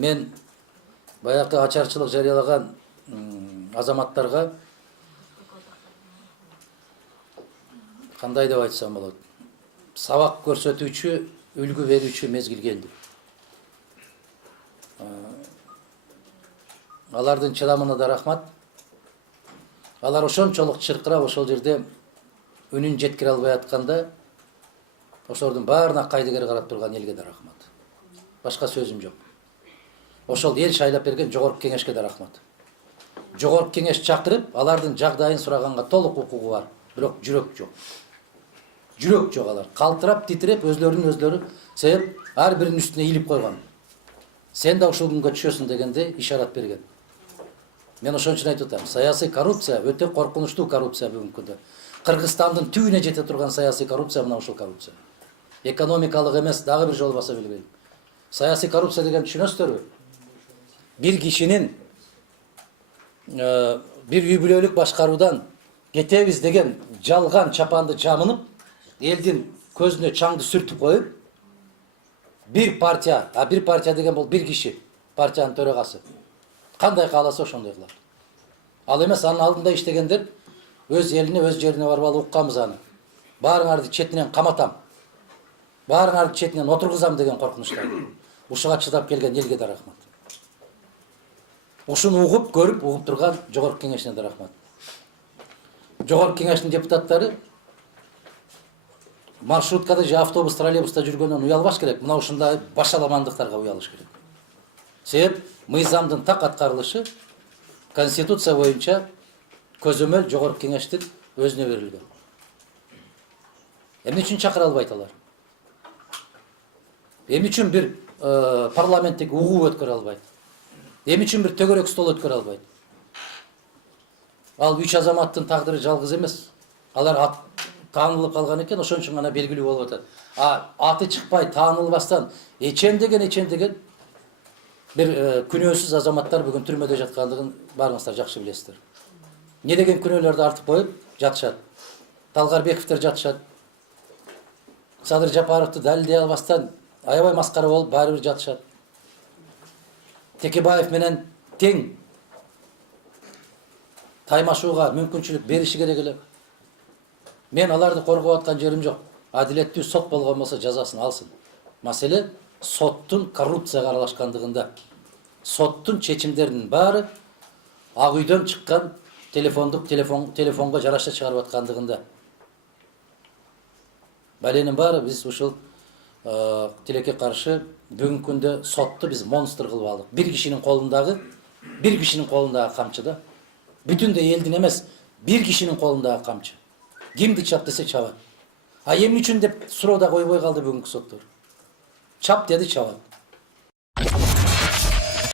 Мен баягы ачарчылык жарыялаган азаматтарга кандай деп айтсам болот? Сабак көрсөтүүчү, үлгү берүүчү мезгил келди. Алардын чыдамына да рахмат. Алар ошончолук чыркырап ошол жерде үнүн жеткире албай атканда, ошолордун баарына кайдыгер карап турган элге да рахмат. Башка сөзүм жок. Ошол эл шайлап берген жогорку кеңешке да рахмат. Жогорку кеңеш чакырып, алардын жагдайын сураганга толук укугу бар, бирок жүрөк жок. Жүрөк жок алар. Калтырап, титиреп, өзлөрүн себеп ар биринин үстүнө илип койгон. Сен да ушул күнгө түшөсүң дегенде ишарат берген. Мен ошон үчүн айтып атам, саясий коррупция өтө коркунучтуу коррупция бүгүнкү күндө. Кыргызстандын түбүнө жете турган саясий коррупция мына ушул коррупция. Экономикалык эмес, дагы бир жолу баса билбейм. Саясий коррупция деген түшүнөсүздарбы? Бир кишинин бир үй бүлөлүк башкаруудан кетебиз деген жалган чапанды жамынып, элдин көзүнө чаңды сүртүп коюп, бир партия деген бул бир киши, партиянын төрагасы. Кандай кааласа ошондой кылат. Ал эмес анын алдында иштегендер өз элине, өз жерине барбалы укканбыз аны. Баарыңарды четинен каматам. Баарыңарды четинен отургузам деген коркунучта. Ушуга чыдап келген элге да рахмат. Ушуну угуп, угуп турган жогорку кеңешине да рахмат. Жогорку кеңештин депутаттары маршруткада же автобус, троллейбуста жүргөндөн уялбаш керек. Мына ушундай башаламандыктарга уялыш керек. Себеп мыйзамдын так аткарылышы Конституция боюнча көзөмөл жогорку кеңештин өзүнө берилген. Эмне үчүн чакыра албайт алар? Эмне үчүн бир парламенттик угуу өткөрө албайт? Эмне үчүн бир төгөрөк стол өткөрө албайт? Ал 3 азаматтын тагдыры жалгыз эмес. Алар таанылып калган экен, ошон үчүн гана белгилүү болуп атат. Аты чыкпай таанылбастан эчем деген бир күнөөсүз азаматтар бүгүн түрмөдө жаткандыгын баарыңыздар жакшы билесиздер. Не деген күнөөлөрдү артып коюп жатышат. Талгарбековдер жатышат. Садыр Жапаровду далилдей албастан аябай маскара болуп баары бир жатышат. Текебаев менен тең таймашууга мүмкүнчүлүк бериши керек эле. Мен аларды коргоп аткан жерим жок. Адилеттүү сот болгон болсо жазасын алсын. Маселе соттун коррупцияга аралашкандыгында. Соттун чечимдеринин баары Ак үйдөн чыккан телефонго жараша чыгарып аткандыгында. Баленин баары биз ушул тилекке каршы бүгүнкү күндө сотту биз монстр кылып алдык. Бир кишинин колундагы камчы да. Бүтүндөй элдин эмес, бир кишинин колундагы камчы. Кимди чап десе чабат. Эмне үчүн деп суроо да койбой калды бүгүнкү соттор. Чап деди, чабат.